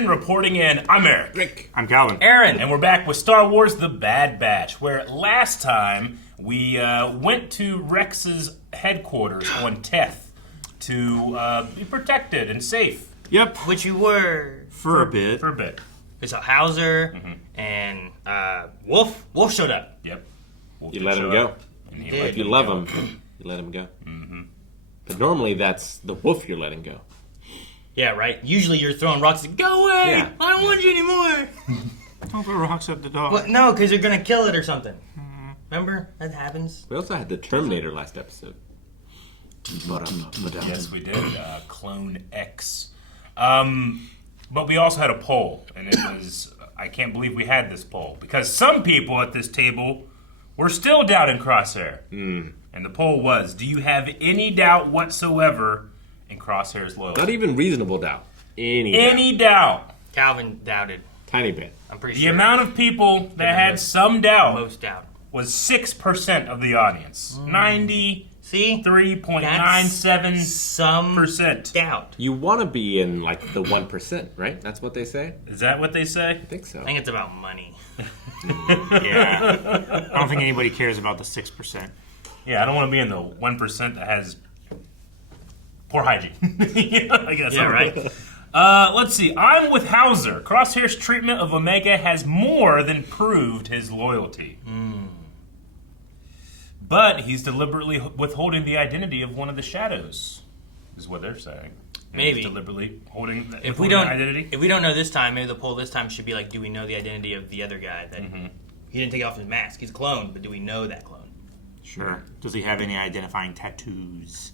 Squadron reporting in. I'm Eric. Rick. I'm Calvin. Aaron. And we're back with Star Wars The Bad Batch, where last time we went to Rex's headquarters on Teth to be protected and safe. Yep. Which you were. For a bit. For a bit. It's a Hauser and Wolf. Wolf showed up. Yep. Wolf You did let him show go. up, and he did. let If you love him, you let him go. Mm-hmm. But normally that's the wolf you're letting go. Yeah, right? Usually you're throwing rocks. Go away! Yeah. I don't want you anymore! Don't throw rocks at the dog. Well, no, because you're going to kill it or something. Remember? That happens. We also had the Terminator last episode. Yes, we did. Clone X. But we also had a poll, and it was... I can't believe we had this poll, because some people at this table were still doubting Crosshair. And the poll was, do you have any doubt whatsoever in Crosshair's loyalty? Not even reasonable doubt. Any doubt. Calvin doubted. Tiny bit. I'm pretty The sure. amount of people that had some doubt Most doubt. was 6% of the audience. See? 93.97%. Some doubt. You want to be in like the 1%, right? That's what they say? Is that what they say? I think so. I think it's about money. Yeah. I don't think anybody cares about the 6%. Yeah, I don't want to be in the 1% that has poor hygiene. I guess. Yeah, right. Let's see. I'm with Hauser. Crosshair's treatment of Omega has more than proved his loyalty. But he's deliberately withholding the identity of one of the shadows, is what they're saying. And Maybe. He's deliberately holding the If we don't identity. If we don't know this time, maybe the poll this time should be like, do we know the identity of the other guy? That he didn't take off his mask. He's a clone, but do we know that clone? Sure. Does he have any identifying tattoos?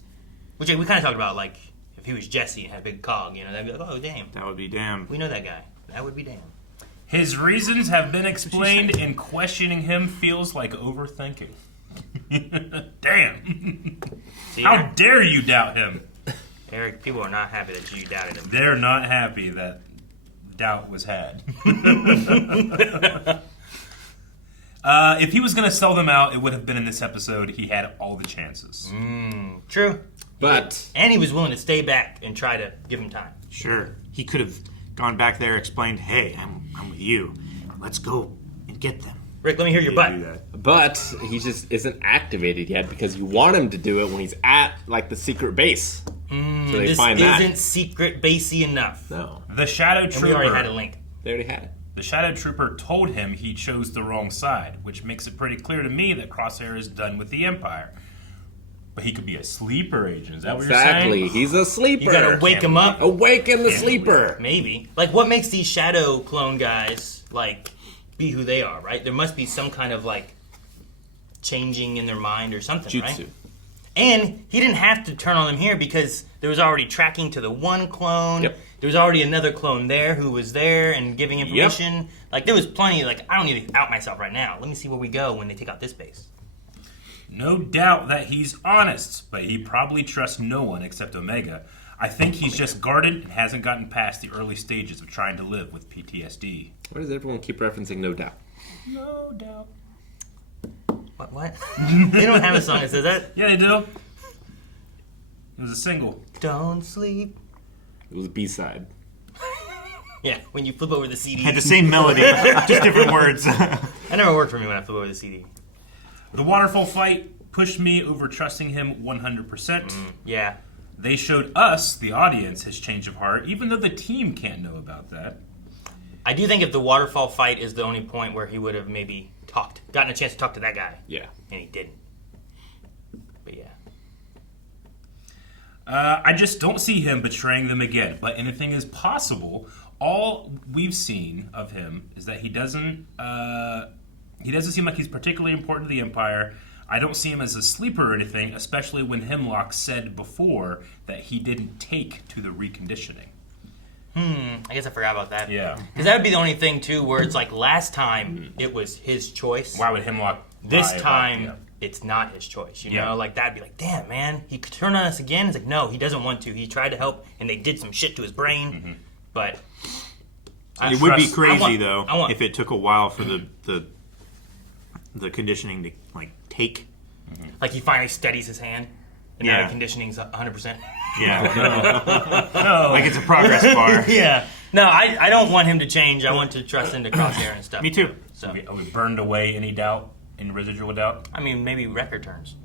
Which we kind of talked about, like, if he was Jesse and had a big cog, you know, that'd be like, oh, damn. That would be damn. We know that guy. That would be damn. His reasons have been explained, and questioning him feels like overthinking. Damn. See, How dare you doubt him? Eric, people are not happy that you doubted him. They're not happy that doubt was had. If he was going to sell them out, it would have been in this episode. He had all the chances. True. But And he was willing to stay back and try to give him time. Sure. He could have gone back there, explained, hey, I'm with you. Let's go and get them. Rick, let me hear your Do butt. that. he just isn't activated yet because you want him to do it when he's at like the secret base. So they This find isn't that. secret basey enough. No, The Shadow And we already had a Trooper. link. they already had it. The Shadow Trooper told him he chose the wrong side, which makes it pretty clear to me that Crosshair is done with the Empire. But he could be a sleeper agent. Is that what you're Exactly. saying? He's a sleeper. You gotta wake him up. Awaken the sleeper. Maybe. Like, what makes these shadow clone guys, like, be who they are, right? There must be some kind of, like, changing in their mind or something, Jutsu. right? And he didn't have to turn on them here because there was already tracking to the one clone. Yep. There was already another clone there who was there and giving information. Like, there was plenty, like, I don't need to out myself right now. Let me see where we go when they take out this base. No doubt that he's honest, but he probably trusts no one except Omega. I think he's just guarded and hasn't gotten past the early stages of trying to live with PTSD. Why does everyone keep referencing No Doubt? No doubt. What? They don't have a song that says that. Yeah, they do. It was a single. Don't sleep. It was a B-side. Yeah, when you flip over the CD. Had the same melody, just different words. That never worked for me when I flip over the CD. The waterfall fight pushed me over trusting him 100%. Yeah. They showed us, the audience, his change of heart, even though the team can't know about that. I do think if the waterfall fight is the only point where he would have maybe gotten a chance to talk to that guy. Yeah. And he didn't. But yeah. I just don't see him betraying them again, but anything is possible. All we've seen of him is that he doesn't seem like he's particularly important to the Empire. I don't see him as a sleeper or anything, especially when Hemlock said before that he didn't take to the reconditioning. I guess I forgot about that. Yeah. Because that would be the only thing, too, where it's like last time it was his choice. Why would Hemlock This lie about- time, yeah. it's not his choice. You Yeah. know, like that'd be like, damn, man, he could turn on us again. It's like, no, he doesn't want to. He tried to help, and they did some shit to his brain. But It would be trust- crazy I though want- if it took a while for the conditioning to like take. like he finally steadies his hand, and now Yeah. the conditioning's 100%. Yeah, like it's a progress bar. Yeah. No, I don't want him to change. I want to trust into Crosshair and stuff. Me too. So, Are we burned away any doubt, any residual doubt? I mean, maybe Wrecker turns.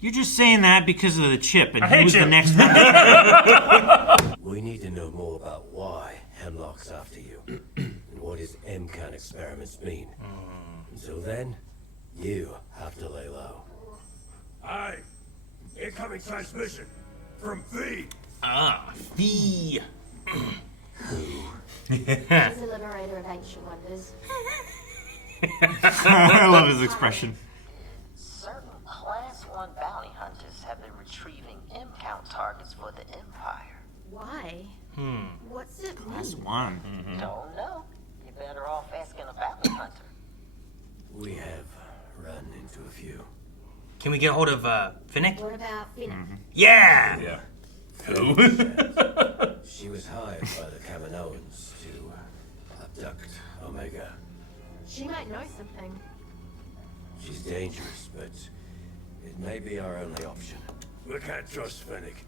You're just saying that because of the chip, and I hate who's the you. next one? We need to know more about why Hemlock's after you, and what his MCAN experiments mean. Until then, you have to lay low. Aye. Incoming transmission from V. Ah, Fee. She's a liberator of ancient wonders. I love his expression. Certain Class 1 bounty hunters have been retrieving M-count targets for the Empire. Why? What's it That's mean? one. Don't know. You're better off asking a bounty hunter. We have run into a few. Can we get a hold of Fennec? What about Fennec? Yeah. Yeah. Who? She was hired by the Kaminoans to abduct Omega. She might know something. She's dangerous, but it may be our only option. We can't trust Fennec.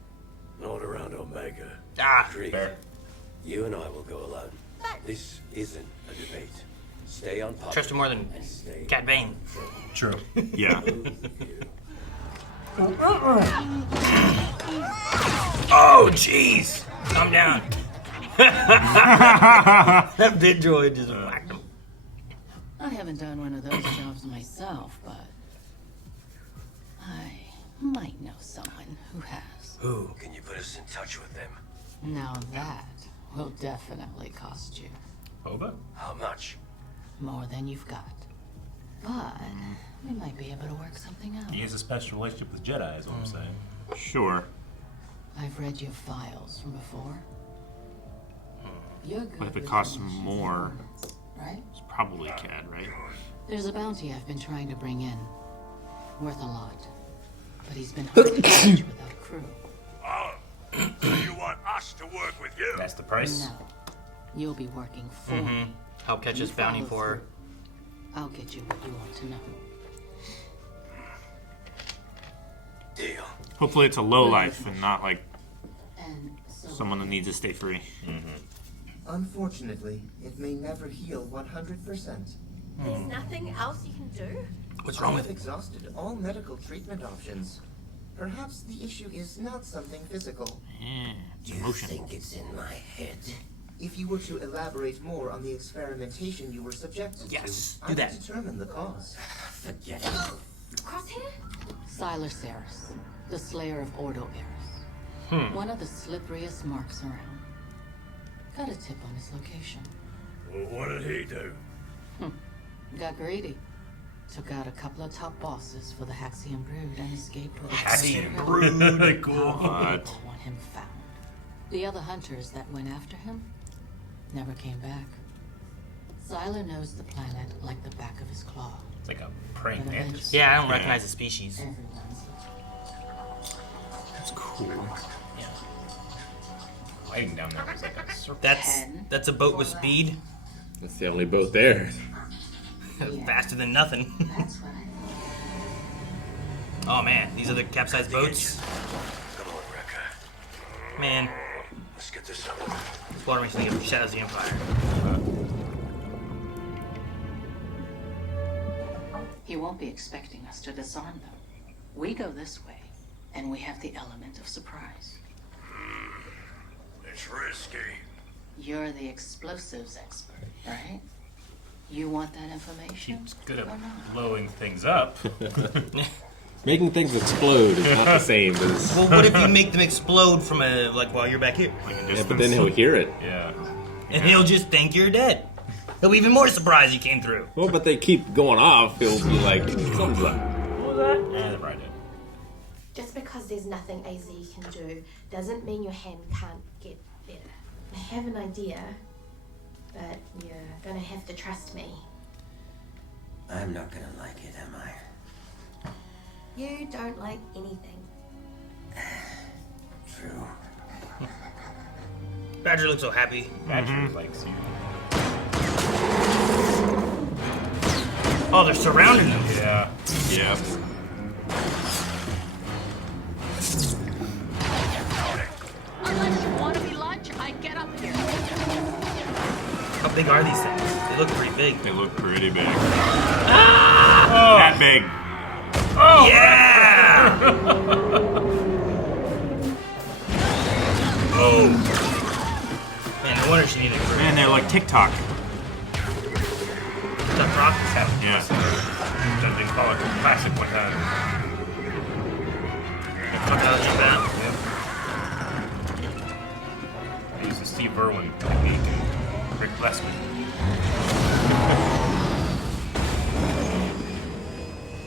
Not around Omega. Ah, Krieg, Fair. you and I will go alone. This isn't a debate. Stay on top. trust her more than and stay. Cat Bane. True. Yeah. Oh, jeez. Calm down. That bit droid just whacked him. I haven't done one of those jobs myself, but I might know someone who has. Who? Can you put us in touch with them? Now that will definitely cost you Boba? How much? more than you've got. But we might be able to work something out. He has a special relationship with Jedi, is what I'm saying. Sure. I've read your files from before. You're good But if it with costs emotions and more, words, right? it's probably CAD, right? There's a bounty I've been trying to bring in. Worth a lot. But he's been hard to catch without a crew. Oh, so you want us to work with you? That's the price? No. You'll be working for me. Help catch You his bounty follow for her. through. I'll get you what you want to know. Deal. Hopefully it's a low life and not like And so someone that needs to stay free. Unfortunately, it may never heal 100%. There's nothing else you can do? What's wrong I've with it? exhausted all medical treatment options. Perhaps the issue is not something physical. Yeah, it's You emotion. think it's in my head? If you were to elaborate more on the experimentation you were subjected Yes, to, do I that. would determine the cause. Forget it. Crosshair? Siler Saris, the slayer of Ordo Eris. One of the slipperiest marks around. Got a tip on his location. Well, what did he do? Got greedy. Took out a couple of top bosses for the Haxian Brood and escaped with a Haxian Brood. Cool. What? People want him found. The other hunters that went after him never came back. Siler knows the planet like the back of his claw. It's like a praying But mantis. eventually, Yeah, I don't recognize the species. everyone's That's cool. Lighting down there was like a circle. That's a boat with speed. That's the only boat there. Faster than nothing. That's right. Oh man, these are the capsized boats. Come on, Wrecker. Man, Let's get this over. this water makes me think of Shadows of the Empire. He won't be expecting us to disarm them. We go this way, and we have the element of surprise. It's risky. You're the explosives expert, right? You want that information? She's good or at not? blowing things up. Making things explode is not the same as. Well, what if you make them explode from while you're back here? Like a Yeah, distance. but then he'll hear it. Yeah. And he'll just think you're dead. He'll be even more surprised you came through. Well, but they keep going off. He'll be like, something's up. What was that? Yeah, right. Just because there's nothing AZ can do doesn't mean your hand can't get better. I have an idea, but you're gonna have to trust me. I'm not gonna like it, am I? You don't like anything. True. Badger looks so happy. Badger likes you. Oh, they're surrounding them. Yeah. Yep. Unless you want to be lunch, I are these things? They look pretty big. They look pretty big. Ah! That big. Oh! Yeah! Oh! Man, no wonder she needed a crew. Man, they're like TikTok. TikTok rock? Yeah. Dungeon call it classic one time. Fuck out of that. I used the Steve Irwin technique and Rick Blessman.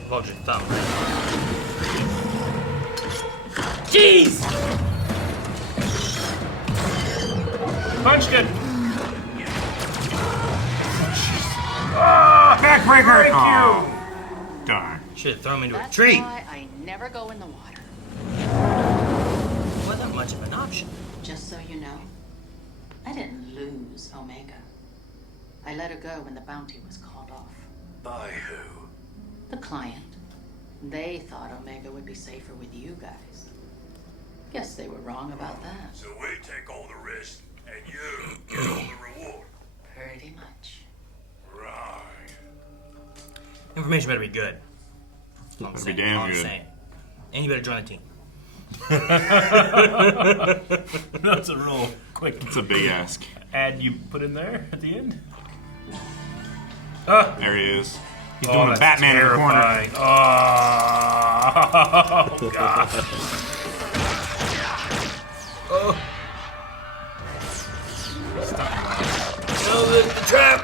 Hold your thumb, right? Jeez! Punched it! Backbreaker! Thank Oh, darn. Should have thrown him into a That's tree. why I never go in the water. Wasn't much of an option. Just so you know, I didn't lose Omega. I let her go when the bounty was called off. By who? The client. They thought Omega would be safer with you guys. Guess they were wrong about that. So we take all the risk, and you get all the reward. Pretty much. Right. Information better be good. All I'm Better be saying, damn all I'm good. saying. And you better join the team. That's a real quick It's a big ask. ad you put in there at the end. There he is. He's doing a that's Batman in the corner. terrifying. Oh, God. Oh. Oh, the trap!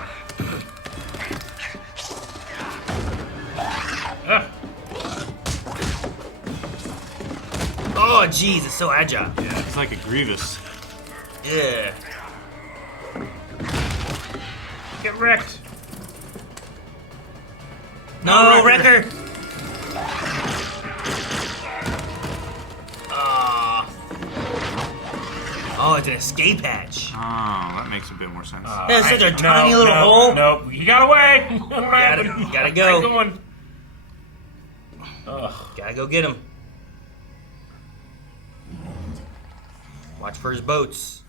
Oh, jeez, it's so agile. Yeah, it's like a Grievous. Yeah. Get wrecked. No, Wrecker! Ah. Oh, it's an escape hatch. Oh, that makes a bit more sense. That's such a tiny little hole. No, he got away. What happened? Gotta go. Keep going. Gotta go get him. Watch for his boats.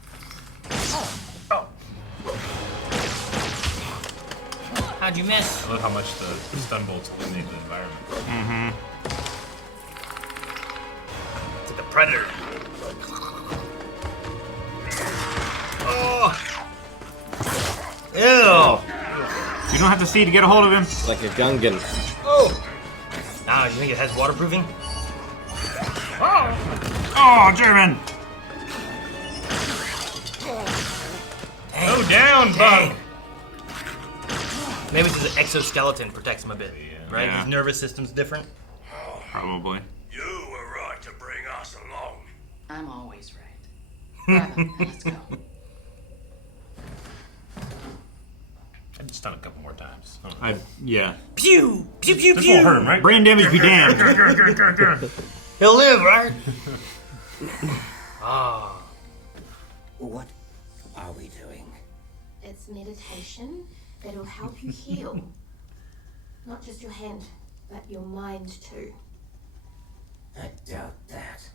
Oh. How'd you miss? I love how much the stun bolts eliminate the environment. Mm-hmm. To the predator. Oh. Ew. You don't have to see to get a hold of him. Like a Gungan. Oh. Ah, you think it has waterproofing? Oh, German! Go down, bug. Maybe it's his exoskeleton protects him a bit, right? Yeah. His nervous system's different. Probably. You were right to bring us along. I'm always right. Grab him and let's go. I just done a couple more times. Yeah. Pew! Pew, pew, This pew! won't hurt him, right? Brain damage be damned. He'll live, right? Ah. What are we doing? It's meditation that'll help you heal. Not just your hand, but your mind too. I doubt that.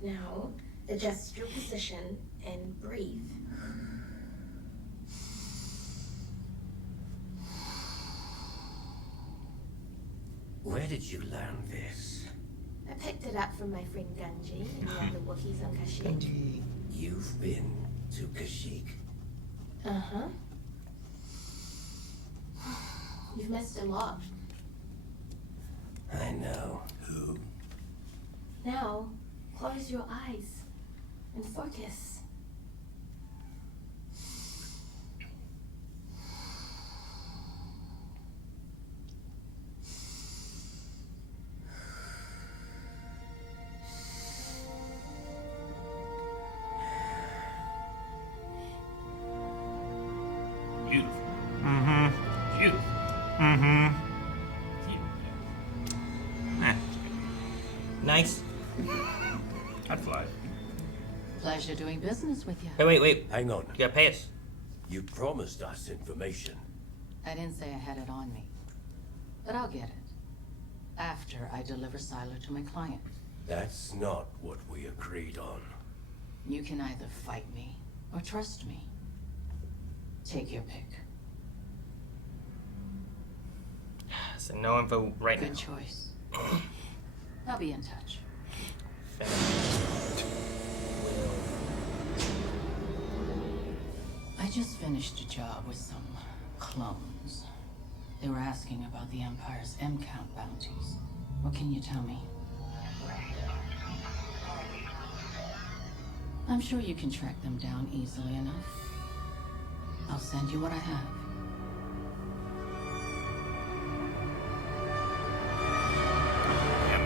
Now, adjust your position and breathe. Where did you learn this? I picked it up from my friend Gunji and the other Wookiees on Kashyyyk. You've been to Kashyyyk? Uh-huh. You've missed a lot. I know. Who? Now, close your eyes and focus. Beautiful. Mm-hmm. Beautiful. Mm-hmm. Nice. I'd fly. Pleasure doing business with you. Hey, wait. Hang on. You gotta pay us. You promised us information. I didn't say I had it on me, but I'll get it. after I deliver Siler to my client. That's not what we agreed on. You can either fight me or trust me. Take your pick. So no info right Good now. choice. I'll be in touch. I just finished a job with some clones. They were asking about the Empire's M-count bounties. What can you tell me? I'm sure you can track them down easily enough. I'll send you what I have.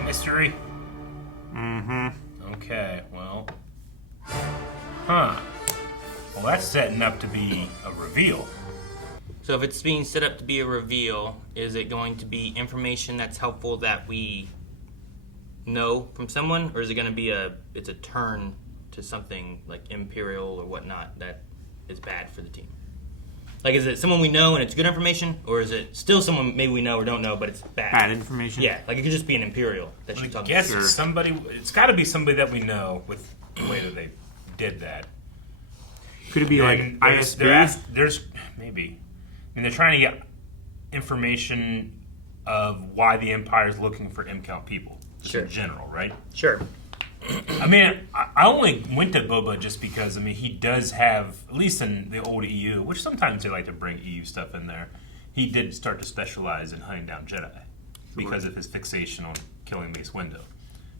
Mystery? Mm-hmm. Okay, well. Huh. Well, that's setting up to be a reveal. So if it's being set up to be a reveal, is it going to be information that's helpful that we know from someone, or is it going to be it's a turn to something like Imperial or whatnot that is bad for the team? Like, is it someone we know and it's good information, or is it still someone maybe we know or don't know but it's bad? Bad information? Yeah, like it could just be an Imperial that she's I talking guess about. it's somebody. It's got to be somebody that we know with the way that they did that. Could it be like And ISB? there's maybe. I mean, they're trying to get information of why the Empire is looking for M-count people. Just Sure. in general, right? Sure. I mean, I only went to Boba just because, I mean, he does have, at least in the old EU, which sometimes they like to bring EU stuff in there, he did start to specialize in hunting down Jedi because of his fixation on killing Mace Windu.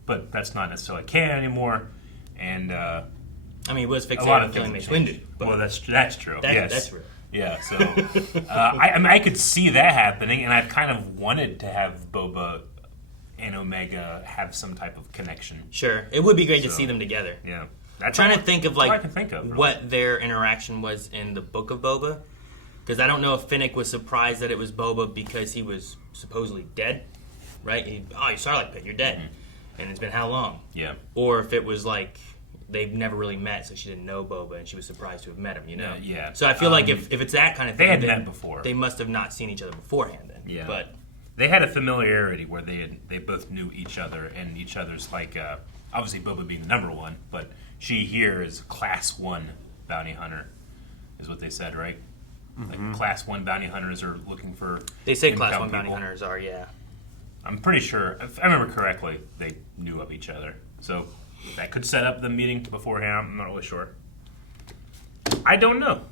But that's not necessarily canon anymore, and I mean, he was a fixated lot on of killing things Mace have Windu. changed. But Well, that's true. that's real. Yeah, so I mean, I could see that happening, and I've kind of wanted to have Boba and Omega have some type of connection. Sure. It would be great to So, see them together. Yeah, I'm trying to think of all I like can think of, really. what their interaction was in the Book of Boba, because I don't know if Fennec was surprised that it was Boba because he was supposedly dead, right? You Sarlacc pit, you're dead, and it's been how long? Yeah. Or if it was like they've never really met, so she didn't know Boba, and she was surprised to have met him. You know? Yeah. So I feel like if it's that kind of they thing, had then met before. They must have not seen each other beforehand. Then. Yeah. But They had a familiarity where they both knew each other and each other's like obviously Boba being the number one, but she here is class 1 bounty hunter, is what they said, right? Like class 1 bounty hunters are looking for. they say class M-count 1 bounty people. hunters are, yeah. I'm pretty sure, if I remember correctly, they knew of each other. So that could set up the meeting beforehand. I'm not really sure. I don't know.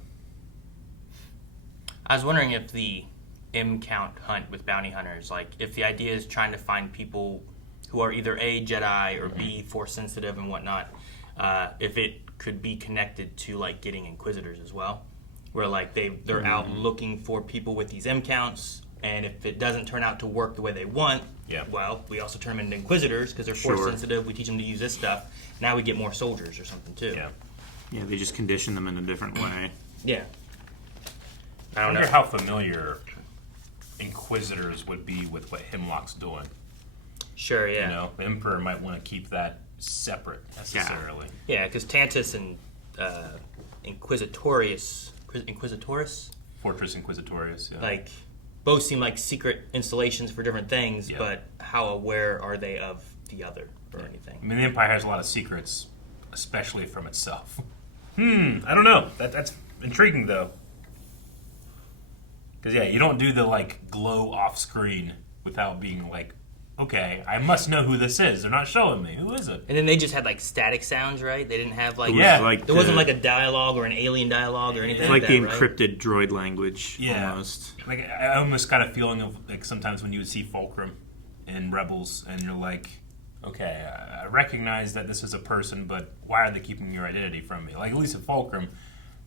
I was wondering if the M-count hunt with bounty hunters, like if the idea is trying to find people who are either A, Jedi, or B, Force sensitive and whatnot, if it could be connected to like getting Inquisitors as well, where like they're out looking for people with these M-counts, and if it doesn't turn out to work the way they want, well, we also turn them into Inquisitors because they're Force sensitive. We teach them to use this stuff. Now we get more soldiers or something too. Yeah, they just condition them in a different way. Yeah. I wonder how familiar Inquisitors would be with what Hemlock's doing. Sure, yeah. You know, the Emperor might want to keep that separate necessarily. Yeah, because Tantus and Inquisitorius, Fortress Inquisitorius, yeah. like, both seem like secret installations for different things, but how aware are they of the other or anything? I mean, the Empire has a lot of secrets, especially from itself. I don't know. That's intriguing, though. Because, yeah, you don't do the, like, glow off screen without being like, okay, I must know who this is. They're not showing me. Who is it? And then they just had, like, static sounds, right? They didn't have, like... There wasn't, like, a dialogue or an alien dialogue or anything It's like that, the right? encrypted droid language, Yeah. almost. Like, I almost got a feeling of, like, sometimes when you would see Fulcrum in Rebels, and you're like, okay, I recognize that this is a person, but why are they keeping your identity from me? Like, at least in Fulcrum,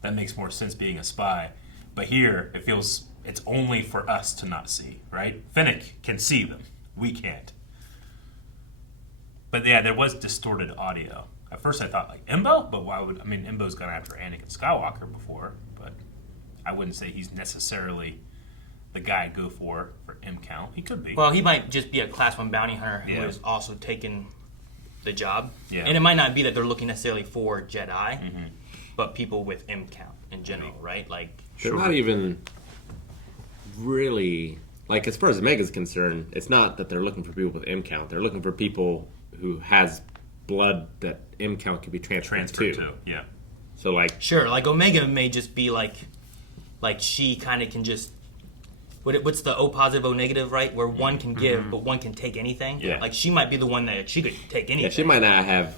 that makes more sense being a spy. But here, it feels it's only for us to not see, right? Fennec can see them. We can't. But yeah, there was distorted audio. At first I thought, like, Embo? But why would... I mean, Embo's gone after Anakin Skywalker before, but I wouldn't say he's necessarily the guy to go for M-count. He could be. Well, he might just be a Class 1 bounty hunter who has also taken the job. Yeah. And it might not be that they're looking necessarily for Jedi, but people with M-count in general, right? Like, they're not even really like as far as Omega's concerned, it's not that they're looking for people with M count. They're looking for people who has blood that M count can be transferred to. Yeah. So like, Sure, like Omega may just be like she kind of can just. What's the O positive, O negative, right? Where one can give, but one can take anything. Yeah. Like she might be the one that she could take anything. yeah, she might not have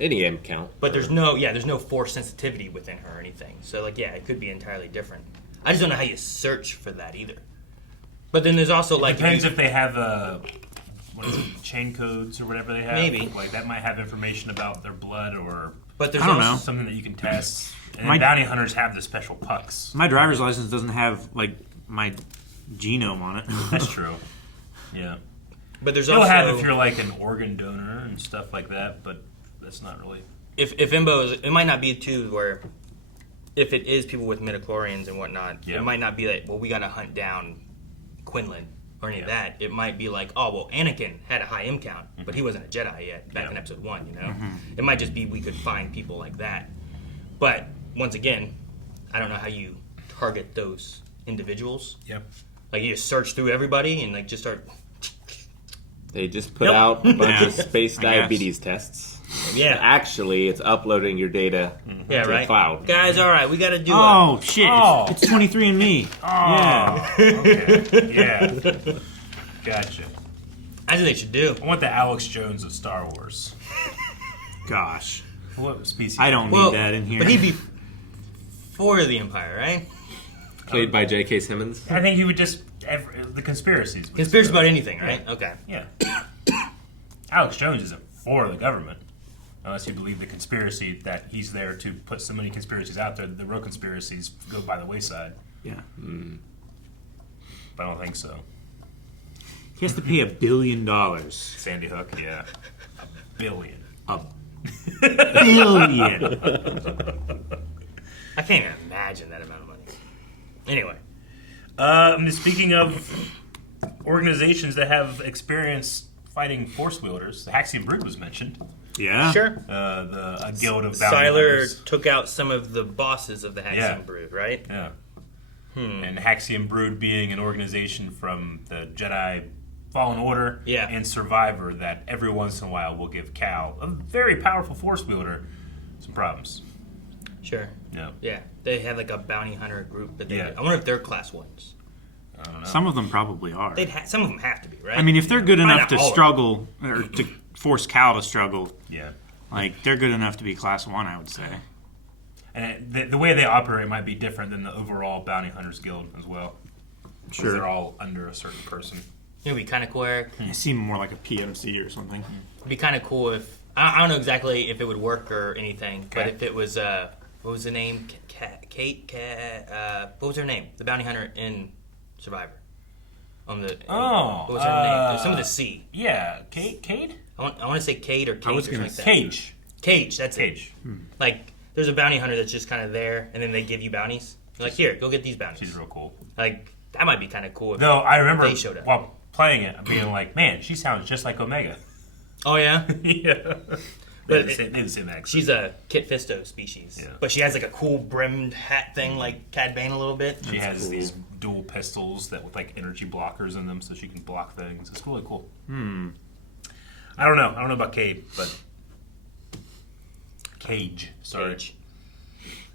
any M count. But there's no force sensitivity within her or anything. So like, yeah, it could be entirely different. I just don't know how you search for that either. But then there's also like Depends if they have what is it, chain codes or whatever they have. Maybe. Like that might have information about their blood or But there's I don't also know. something that you can test. And My- bounty hunters have the special pucks. My driver's license doesn't have like my genome on it. That's true. Yeah. But there's You'll also have if you're like an organ donor and stuff like that, but that's not really. if Imbo is, it might not be too where if it is people with midichlorians and whatnot, Yeah. it might not be like, well, we got to hunt down Quinlan or any of Yeah. that. It might be like, oh, well, Anakin had a high M count, but he wasn't a Jedi yet back Yeah. in episode 1, you know? It might just be we could find people like that. But once again, I don't know how you target those individuals. Yep. Like you just search through everybody and like just start. They just put Nope. out a bunch of Yeah, space I guess. diabetes tests. Yeah. Actually, it's uploading your data Yeah, to right. the cloud. Guys, all right, we got to do Oh shit! Oh. It's 23andMe. Yeah. Okay. Yeah. Gotcha. That's what they should do. I want the Alex Jones of Star Wars. Gosh, What species? I don't Well, need that in here. But he'd be for the Empire, right? Played by J.K. Simmons. I think he would just the conspiracies. Conspiracy about anything, right? Okay. Yeah. Alex Jones isn't for the government, unless you believe the conspiracy that he's there to put so many conspiracies out there that the real conspiracies go by the wayside. Yeah. But I don't think so. He has to pay $1 billion. Sandy Hook, yeah. $1 billion. $1 billion. I can't even imagine that amount of money. Anyway, Speaking of organizations that have experience fighting force wielders, the Haxian Brood was mentioned. Yeah. sure. A guild of bounty Siler hunters. took out some of the bosses of the Haxian Yeah. Brood, right? Yeah. And Haxian Brood being an organization from the Jedi Fallen Order Yeah. and Survivor that every once in a while will give Cal, a very powerful force wielder, some problems. Sure. Yeah. Yeah. They had like a bounty hunter group that they Yeah. did. I wonder if they're class 1s. I don't know. Some of them probably are. Some of them have to be, right? I mean, if they're good Probably enough not to all of struggle or to force Cal to struggle, Yeah. like they're good enough to be class 1, I would say. And the way they operate might be different than the overall Bounty Hunters Guild as well. 'Cause Sure. They're all under a certain person. It would be kind of cool, Eric. They seem more like a PMC or something. It'd be kind of cool if I don't know exactly if it would work or anything, but Okay. if it was what was the name? Kate. What was her name? The bounty hunter in Survivor. On the what was her name? There's some with a C. Yeah. Cade? I want to say Kate or Cage. I was or gonna something like that. Cage. Cage. That's Cage. it. Like there's a bounty hunter that's just kind of there, and then they give you bounties. You're like, here, go get these bounties. She's real cool. Like that might be kind of cool. If Though I remember they showed up. while playing it, being like, man, she sounds just like Omega. Oh yeah. Yeah. But They have the same accent. She's a Kit Fisto species, Yeah. but she has like a cool brimmed hat thing, like Cad Bane a little bit. She has these dual pistols that with like energy blockers in them, so she can block things. It's really cool. I don't know. I don't know about Cade, but Cage. Sorry. Cage.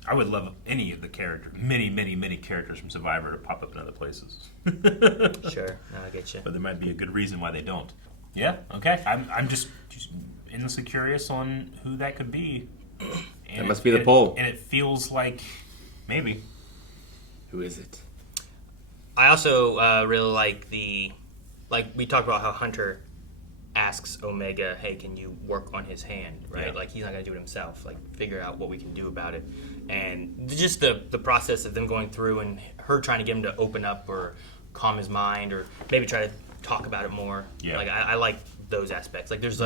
I would love any of the characters, many characters from Survivor to pop up in other places. Sure, no, I get you. But there might be a good reason why they don't. Yeah. Okay. I'm just endlessly curious on who that could be. And That must be the poll. And it feels like maybe. Who is it? I also really like we talked about how Hunter asks Omega, hey, can you work on his hand, right? Yeah. Like he's not going to do it himself. Like figure out what we can do about it. And just the process of them going through and her trying to get him to open up or calm his mind or maybe try to talk about it more. Yeah. Like I like those aspects. Like there's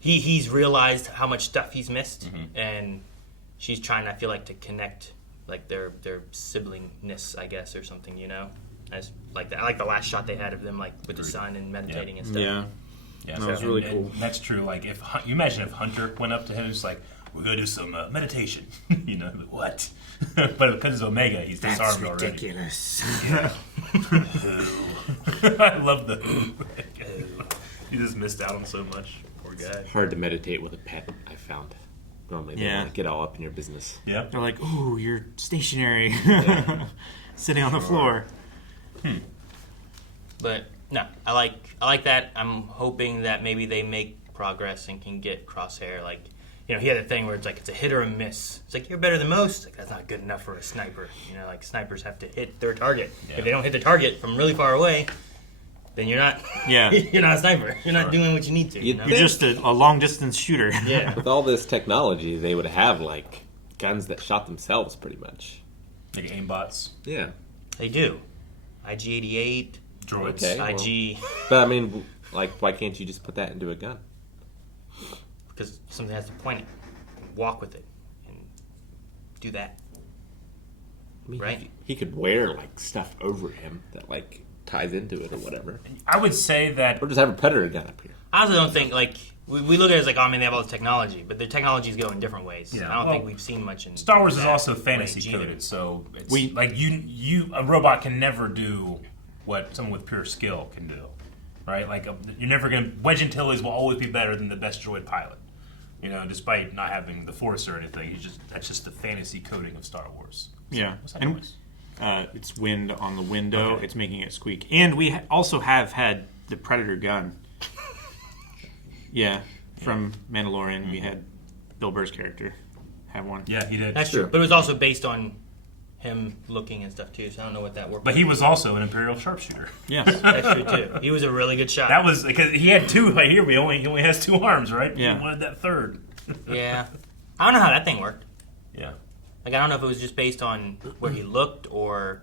he's realized how much stuff he's missed and she's trying, I feel like, to connect like their siblingness, I guess, or something, you know? As like that. I like the last shot they had of them like with the sun and meditating and stuff. Yeah. Yeah, That was really and cool. that's true. Like, if you imagine if Hunter went up to him, it's like, "We're gonna do some meditation," you know, what? But because it's Omega, he's disarmed already. ridiculous. I love the You just missed out on so much. Poor guy. Hard to meditate with a pet, I found. Normally they want to get all up in your business. Yeah. They're like, ooh, you're stationary. Sitting on the floor. But no, I like that. I'm hoping that maybe they make progress and can get Crosshair. Like, you know, he had a thing where it's like it's a hit or a miss. It's like, you're better than most. Like, that's not good enough for a sniper. You know, like snipers have to hit their target. Yeah. If they don't hit the target from really far away, then you're not. Yeah. You're not a sniper. You're not doing what you need to. You know? You're just a long distance shooter. Yeah. With all this technology, they would have like guns that shot themselves, pretty much. Like aimbots. Yeah. They do. IG-88. Droids. Okay, IG. But I mean, like, why can't you just put that into a gun? Because something has to point it, and walk with it, and do that. I mean, Right. He could wear like stuff over him that like ties into it or whatever. I would say that Or just have a predator gun up here. I also don't think, like, we look at it as like, oh, I mean, they have all the technology, but the technologies go in different ways. Yeah. I don't Well, think we've seen much in Star Wars is that also range fantasy either. coded, so it's We- like you a robot can never do what someone with pure skill can do, right? Like you're never gonna Wedge Antilles will always be better than the best droid pilot, you know, despite not having the Force or anything. That's just the fantasy coding of Star Wars. Yeah. What's that And noise? it's wind on the window. Okay. It's making it squeak. And we also have had the Predator gun. Yeah. From Mandalorian, we had Bill Burr's character have one. Yeah, he did. That's true, but it was also based on him looking and stuff too. So I don't know what that worked. But he was also an Imperial sharpshooter. Yes. That's true too. He was a really good shot. That was because he had two right here, but he only has two arms, right? Yeah. He wanted that third. Yeah, I don't know how that thing worked. Yeah. Like, I don't know if it was just based on where he looked or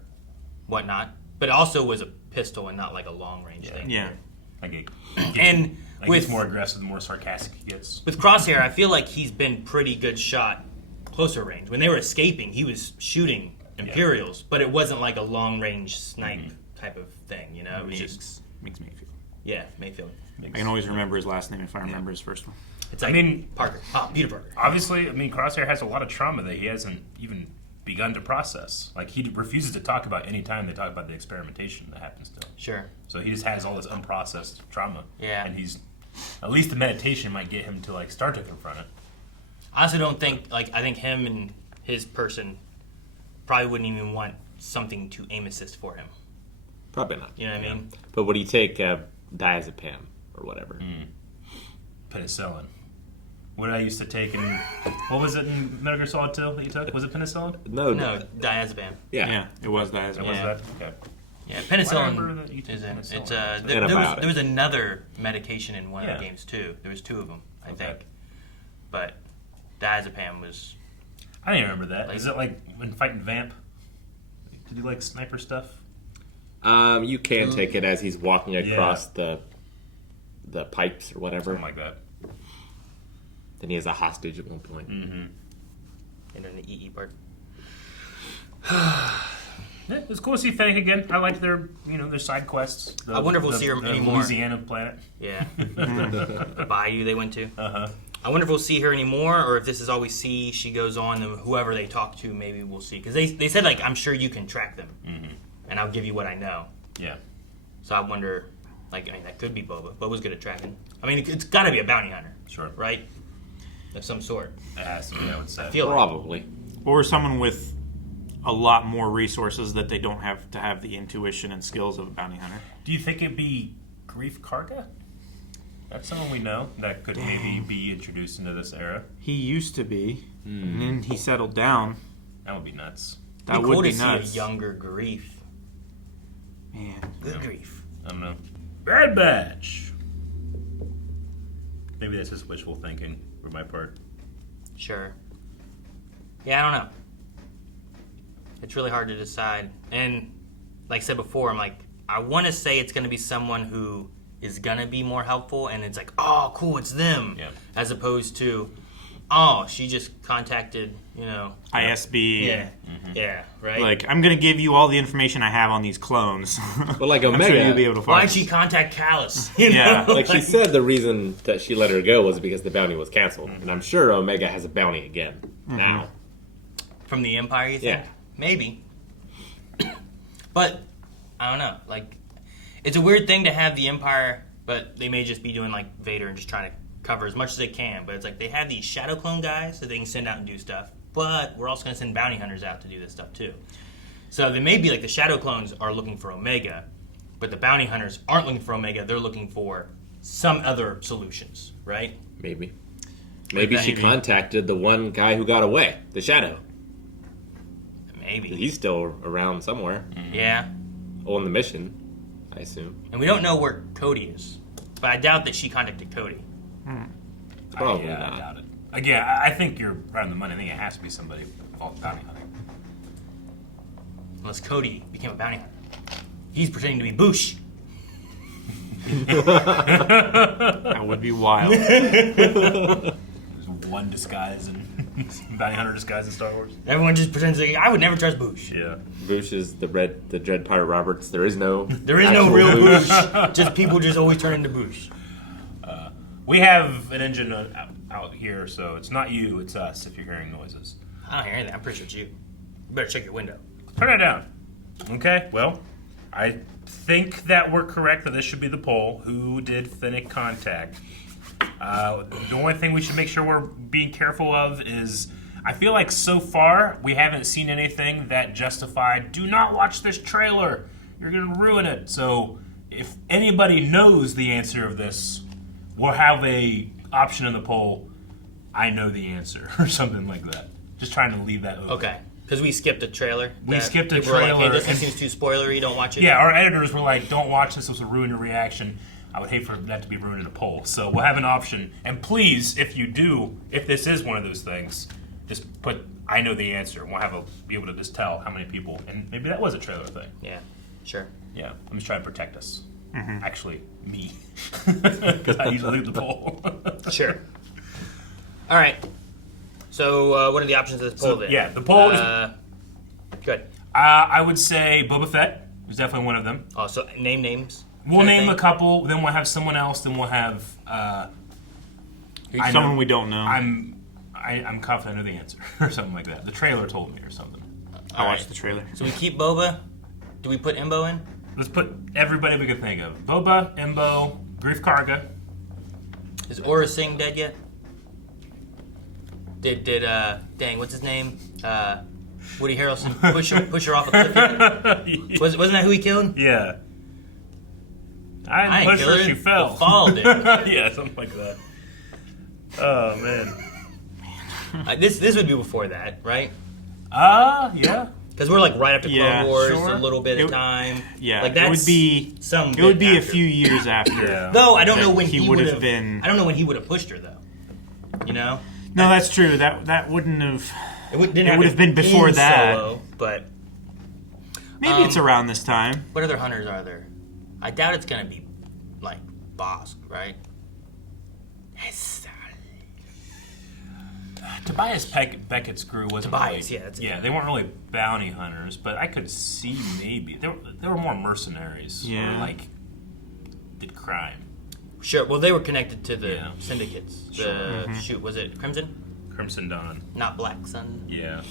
whatnot, but it also was a pistol and not like a long range thing. Yeah. Like it And gets with more aggressive, the more sarcastic he gets. with Crosshair, I feel like he's been pretty good shot closer range. When they were escaping, he was shooting Imperials, but it wasn't like a long range snipe type of thing. You know, it was just Makes Mayfield. Mayfield. I can always remember his last name if I remember his first one. It's like Parker. Oh, Peter Parker. Obviously, I mean, Crosshair has a lot of trauma that he hasn't even begun to process. Like, he refuses to talk about any time they talk about the experimentation that happens to him. Sure. So he just has all this unprocessed trauma. Yeah. And he's, at least the meditation might get him to, like, start to confront it. I also don't think, like, I think him and his person probably wouldn't even want something to aim assist for him. Probably not. You know what I mean? But would he take diazepam or whatever? Penicillin. What did I used to take in, what was it in Metal Gear Solid 2 that you took? Was it penicillin? No. No, diazepam. Yeah, it was that. It was that? Okay. Yeah, Why do I remember penicillin that you took isn't. penicillin? It's Antibiotic. there was another medication in one of Yeah. the games too. There was two of them, I Okay. think. But diazepam was. I didn't remember that. Like- Is it like when fighting Vamp? Did you like sniper stuff? You can take it as he's walking across Yeah. the pipes or whatever. Something like that. Then he has a hostage at one point. And then the EE part. Yeah, it was cool to see Fennec again. I liked their, their side quests. I wonder if we'll see her the anymore. Louisiana planet. Yeah. The bayou they went to. Uh-huh. I wonder if we'll see her anymore, or if this is all we see. She goes on, and whoever they talk to, maybe we'll see. Because they said, like, I'm sure you can track them, and I'll give you what I know. Yeah. So I wonder, like, I mean, that could be Boba. Boba's good at tracking. I mean, it's got to be a bounty hunter. Sure. Right? Of some sort. It has to be, I would say. I feel like. Probably. Or someone with a lot more resources that they don't have to have the intuition and skills of a bounty hunter. Do you think it'd be Grief Karga? That's someone we know that could maybe be introduced into this era. He used to be, and then he settled down. That would be nuts. That It'd be would cool be to nuts. see a younger Grief. Man. Good Grief. I don't know. Bad Batch. Maybe that's just wishful thinking for my part. Sure. Yeah, I don't know. It's really hard to decide. And like I said before, I'm like, I want to say it's going to be someone who is going to be more helpful, and it's like, oh, cool, it's them. Yeah. As opposed to, oh, she just contacted, ISB. Yeah. Yeah, right? Like, I'm going to give you all the information I have on these clones. But like I'm Omega, sure you'll be able to find Why'd she contact Callus? You Yeah. know? like she said, the reason that she let her go was because the bounty was canceled, and I'm sure Omega has a bounty again now. From the Empire, you think? Yeah. Maybe. But I don't know. Like, it's a weird thing to have the Empire, but they may just be doing like Vader and just trying to cover as much as they can. But it's like they have these shadow clone guys that they can send out and do stuff. But we're also going to send bounty hunters out to do this stuff too. So they may be like the shadow clones are looking for Omega, but the bounty hunters aren't looking for Omega. They're looking for some other solutions, right? Maybe she contacted the one guy who got away, the Shadow. Maybe. He's still around somewhere. Yeah. On the mission, I assume. And we don't know where Cody is, but I doubt that she contacted Cody. Probably I not. doubt it. Again, I think you're right on the money. I think it has to be somebody involved in bounty hunting. Unless Cody became a bounty hunter. He's pretending to be Boosh. That would be wild. There's one disguise and bounty hunter disguise in Star Wars. Everyone just pretends like, I would never trust Boosh. Yeah. Bush is the Dread Pirate Roberts. There is no no real Boosh. Just people just always turn into Boosh. We have an engine out here, so it's not you, it's us if you're hearing noises. I don't hear anything. I'm pretty sure it's you. You better check your window. Turn it down. Okay, well, I think that we're correct that this should be the poll. Who did Fennec contact? The only thing we should make sure we're being careful of is, I feel like so far we haven't seen anything that justified, do not watch this trailer, you're going to ruin it. So if anybody knows the answer of this, we'll have a option in the poll, I know the answer, or something like that. Just trying to leave that open. Okay. Because we skipped a trailer. We skipped a people were trailer. Like, hey, this one seems too spoilery. Don't watch it. Yeah, our editors were like, don't watch this. This will ruin your reaction. I would hate for that to be ruined in a poll. So we'll have an option. And please, if you do, if this is one of those things, just put, I know the answer. And we'll be able to just tell how many people. And maybe that was a trailer thing. Yeah, sure. Yeah, I'm just trying to protect us. Actually, me. Because I usually do the poll. Sure. All right. So, what are the options of this poll then? Yeah, the poll is... Good. I would say Boba Fett is definitely one of them. Oh, so name names? We'll name a couple, then we'll have someone else, then we'll have... someone we don't know. I'm confident of the answer, or something like that. The trailer told me, or something. I watched the trailer. So we keep Boba? Do we put Imbo in? Let's put everybody we could think of. Boba, Imbo, Grief Karga. Is Aura Singh dead yet? Did dang, what's his name? Woody Harrelson push her off a cliff yet? Wasn't that who he killed? Yeah. I didn't push her, she fell. The fall did. Yeah, something like that. Oh, man. This would be before that, right? Yeah. Because we're like right after Clone Wars, sure. a little bit of time. Yeah, like that's it would be some. It would be after. a few years after. Yeah. Though I don't know when he would have been. I don't know when he would have pushed her though. You know. No, that's true. That wouldn't have. It would have been before that. Solo, but maybe it's around this time. What other hunters are there? I doubt it's gonna be like Bosk, right? Tobias Beckett's crew wasn't Tobias, really, they weren't really bounty hunters, but I could see maybe they were more mercenaries. Yeah. Or like did crime. Sure. Well, they were connected to the syndicates. Sure. Shoot, was it Crimson? Crimson Dawn. Not Black Sun. Yeah.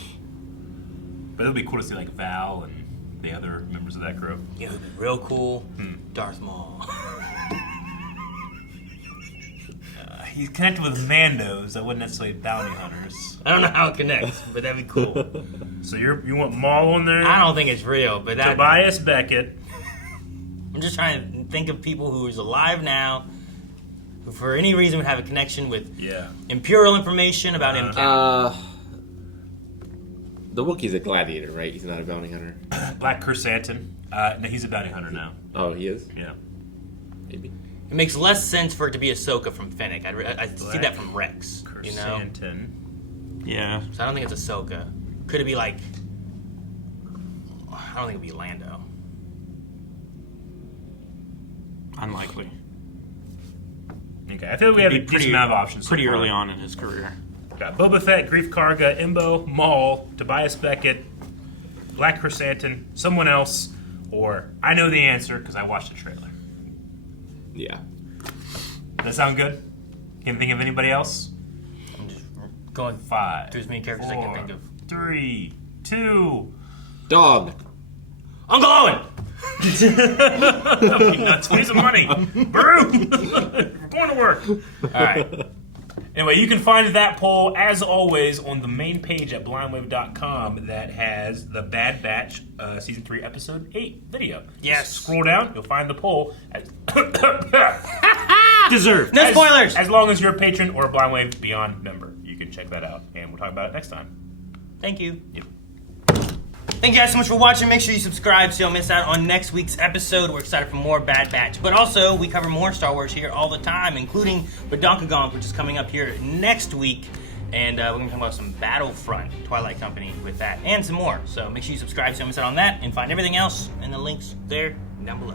But it would be cool to see like Val and the other members of that group. Yeah, it would be real cool. Darth Maul. He's connected with Mandos that wouldn't necessarily be bounty hunters. I don't know how it connects, but that'd be cool. So you want Maul on there? I don't think it's real, but that. Tobias Beckett. I'm just trying to think of people who's alive now, who for any reason would have a connection with Imperial information about him. The Wookiee's a gladiator, right? He's not a bounty hunter. Black Chrysanthemum. No, he's a bounty hunter now. Oh, he is? Yeah. Maybe. It makes less sense for it to be Ahsoka from Fennec. I see that from Rex. Chrysanthemum. Yeah. So I don't think it's Ahsoka. Could it be like? I don't think it'd be Lando. Unlikely. Okay, I feel like we have a decent amount of options. Pretty early on in his career. Got Boba Fett, Grief Karga, Imbo, Maul, Tobias Beckett, Black Chrysanthemum, someone else, or I know the answer because I watched the trailer. Yeah. Does that sound good? Can you think of anybody else? I'm just going 5, through as many characters 4, I can think of. 3, 2. Dog. Uncle Owen! That'd be nuts. We need some money. Brew. We're going to work. All right. Anyway, you can find that poll, as always, on the main page at blindwave.com that has the Bad Batch Season 3, Episode 8 video. Yes. Just scroll down, you'll find the poll. Deserved. No spoilers. As long as you're a patron or a Blind Wave Beyond member. You can check that out, and we'll talk about it next time. Thank you. Yep. Thank you guys so much for watching. Make sure you subscribe so you don't miss out on next week's episode. We're excited for more Bad Batch. But also, we cover more Star Wars here all the time, including Badonkagonk, which is coming up here next week. And we're going to talk about some Battlefront, Twilight Company with that, and some more. So make sure you subscribe so you don't miss out on that, and find everything else in the links there down below.